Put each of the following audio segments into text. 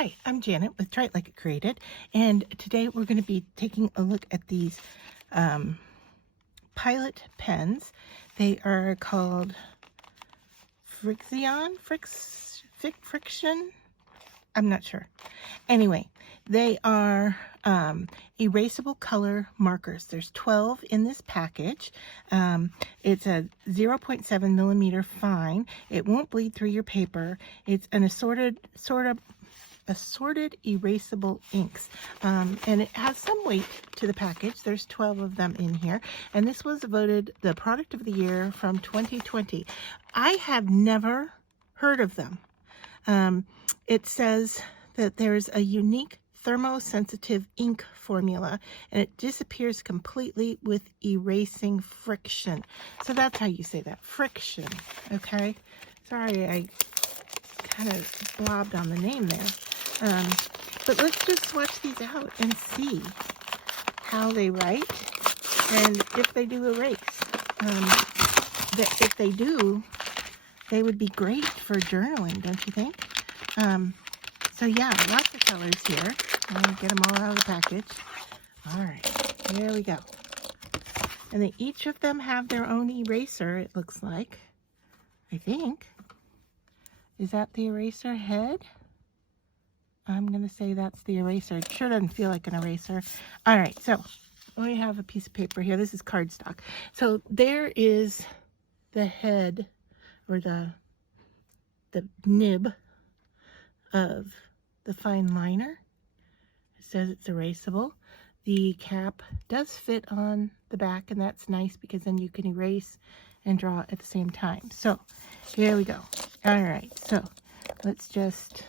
Hi, I'm Janet with Try It Like It Created, and today we're going to be taking a look at these pilot pens. They are called Frixion? Frixion? I'm not sure. Anyway, they are erasable color markers. There's 12 in this package. It's a 0.7 millimeter fine. It won't bleed through your paper. It's an assorted erasable inks, and it has some weight to the package. There's 12 of them in here, and this was voted the product of the year from 2020. I have never heard of them. It says that there's a unique thermosensitive ink formula, and it disappears completely with erasing friction. So that's how you say that, friction. Okay, sorry I kind of blobbed on the name there. But let's just swatch these out and see how they write and if they do erase. If they do, they would be great for journaling, don't you think? So yeah, lots of colors here. I'm going to get them all out of the package. All right, here we go. And they each of them have their own eraser, it looks like. I think. Is that the eraser head? I'm going to say that's the eraser. It sure doesn't feel like an eraser. All right, so we have a piece of paper here. This is cardstock. So there is the head, or the nib of the fine liner. It says it's erasable. The cap does fit on the back, and that's nice because then you can erase and draw at the same time. So here we go. All right, so let's just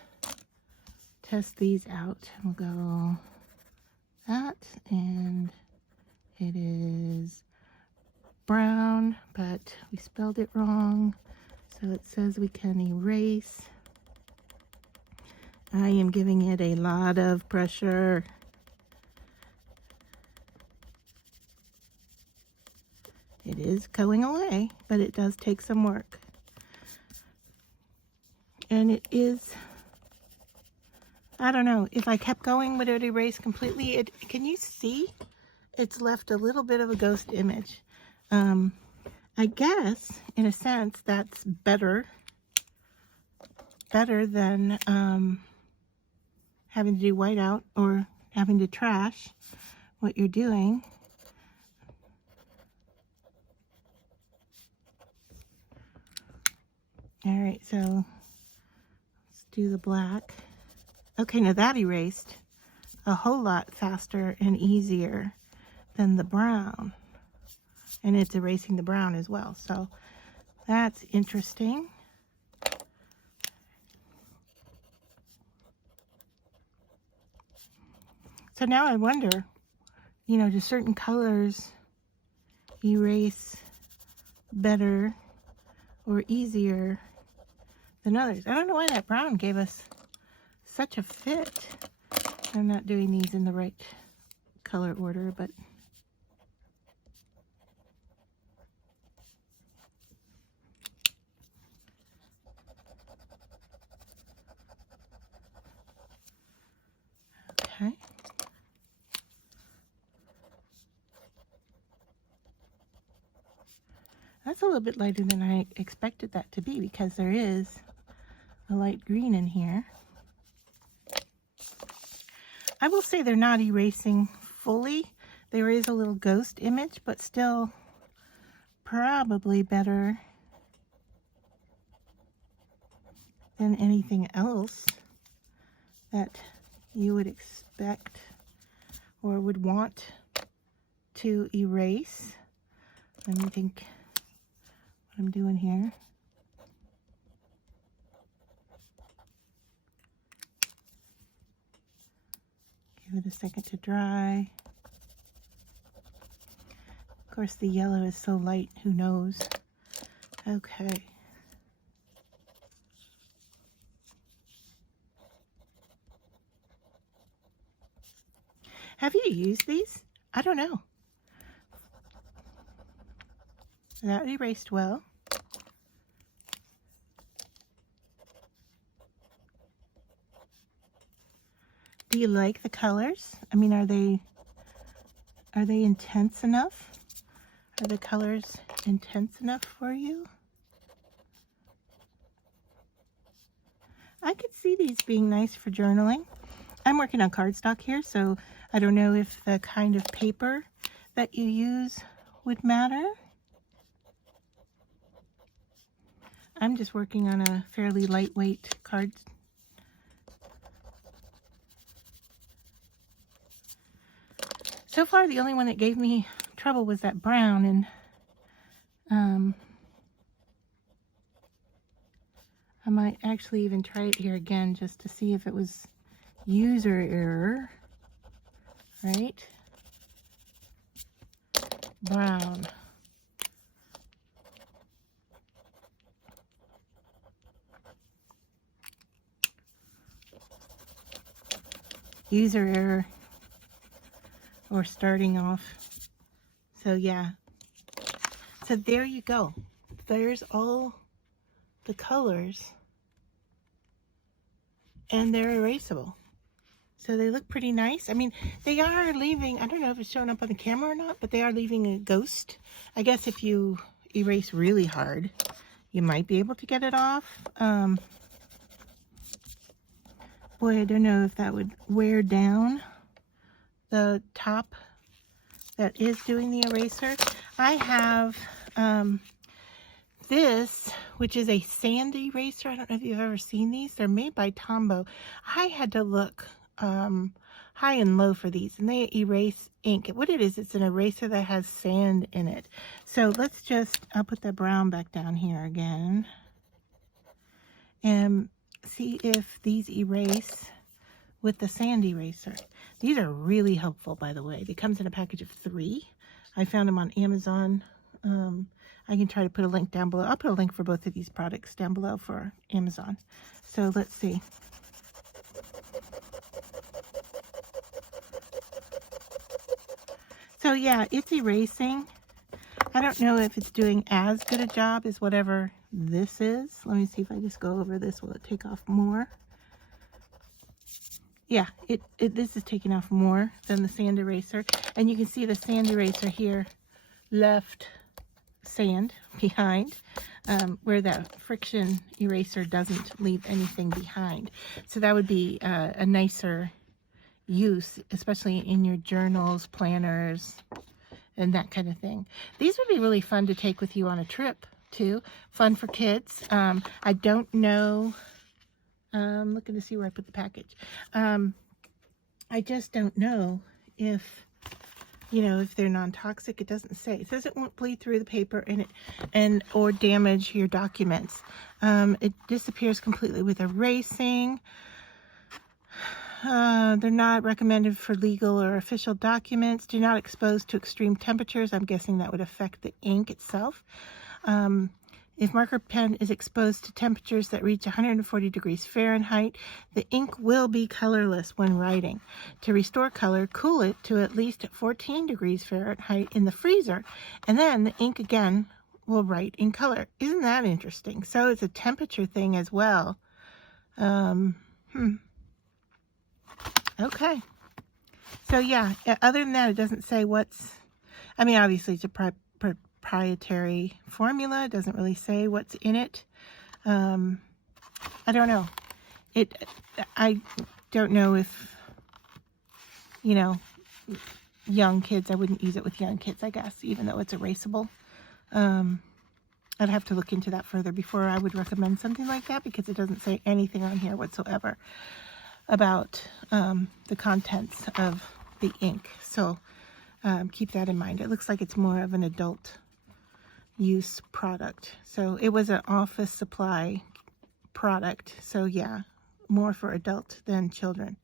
test these out. We'll go that, and it is brown, but we spelled it wrong. So it says we can erase. I am giving it a lot of pressure. It is going away, but it does take some work. And it is, I don't know, if I kept going, would it erase completely? Can you see? It's left a little bit of a ghost image. I guess, in a sense, that's better than having to do whiteout or having to trash what you're doing. All right, so let's do the black. Okay, now that erased a whole lot faster and easier than the brown. And it's erasing the brown as well, so that's interesting. So now I wonder, you know, do certain colors erase better or easier than others? I don't know why that brown gave us such a fit. I'm not doing these in the right color order, but okay. That's a little bit lighter than I expected that to be, because there is a light green in here. I will say they're not erasing fully. There is a little ghost image, but still probably better than anything else that you would expect or would want to erase. Let me think what I'm doing here. Give it a second to dry. Of course, the yellow is so light, who knows? Okay. Have you used these? I don't know. That erased well. you like the colors? I mean, are they intense enough? Are the colors intense enough for you? I could see these being nice for journaling. I'm working on cardstock here, so I don't know if the kind of paper that you use would matter. I'm just working on a fairly lightweight card. So far, the only one that gave me trouble was that brown, and I might actually even try it here again just to see if it was user error, right? Brown. User error or starting off. So yeah. So there you go. There's all the colors, and they're erasable. So they look pretty nice. I mean, they are leaving, I don't know if it's showing up on the camera or not, but they are leaving a ghost. I guess if you erase really hard, you might be able to get it off. Boy, I don't know if that would wear down the top that is doing the eraser. I have this, which is a sand eraser. I don't know if you've ever seen these. They're made by Tombow. I had to look high and low for these, and they erase ink. What it is, it's an eraser that has sand in it. So let's just, I'll put the brown back down here again and see if these erase with the sand eraser. These are really helpful, by the way. It comes in a package of 3. I found them on Amazon. I can try to put a link down below. I'll put a link for both of these products down below for Amazon. So let's see. So yeah, it's erasing. I don't know if it's doing as good a job as whatever this is. Let me see if I just go over this. Will it take off more? Yeah, this is taking off more than the sand eraser. And you can see the sand eraser here left sand behind, where that Frixion eraser doesn't leave anything behind. So that would be a nicer use, especially in your journals, planners, and that kind of thing. These would be really fun to take with you on a trip too. Fun for kids. I don't know. Looking to see where I put the package. I just don't know if, you know, if they're non-toxic. It doesn't say. It says it won't bleed through the paper or damage your documents. It disappears completely with erasing. They're not recommended for legal or official documents. Do not expose to extreme temperatures. I'm guessing that would affect the ink itself. If marker pen is exposed to temperatures that reach 140 degrees Fahrenheit, the ink will be colorless when writing. To restore color, cool it to at least 14 degrees Fahrenheit in the freezer, and then the ink again will write in color. Isn't that interesting? So it's a temperature thing as well. Okay. So yeah, other than that, it doesn't say what's, I mean, obviously it's a proprietary formula. It doesn't really say what's in it. I don't know. I don't know if, you know, young kids, I wouldn't use it with young kids, I guess, even though it's erasable. I'd have to look into that further before I would recommend something like that, because it doesn't say anything on here whatsoever about the contents of the ink. So keep that in mind. It looks like it's more of an adult use product. So it was an office supply product. So yeah, more for adult than children.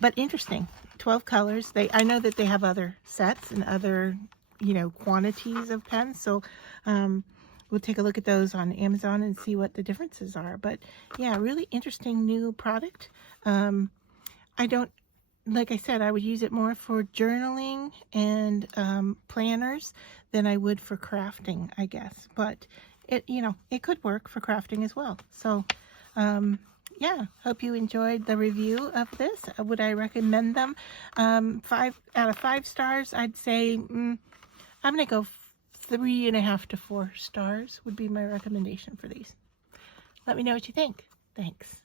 But interesting. 12 colors. I know that they have other sets and other, you know, quantities of pens. So we'll take a look at those on Amazon and see what the differences are. But yeah, really interesting new product. I don't, like I said, I would use it more for journaling and planners than I would for crafting, I guess. But it, you know, it could work for crafting as well. So yeah, hope you enjoyed the review of this. Would I recommend them? 5 out of 5 stars, I'd say I'm going to go 3.5 to 4 stars would be my recommendation for these. Let me know what you think. Thanks.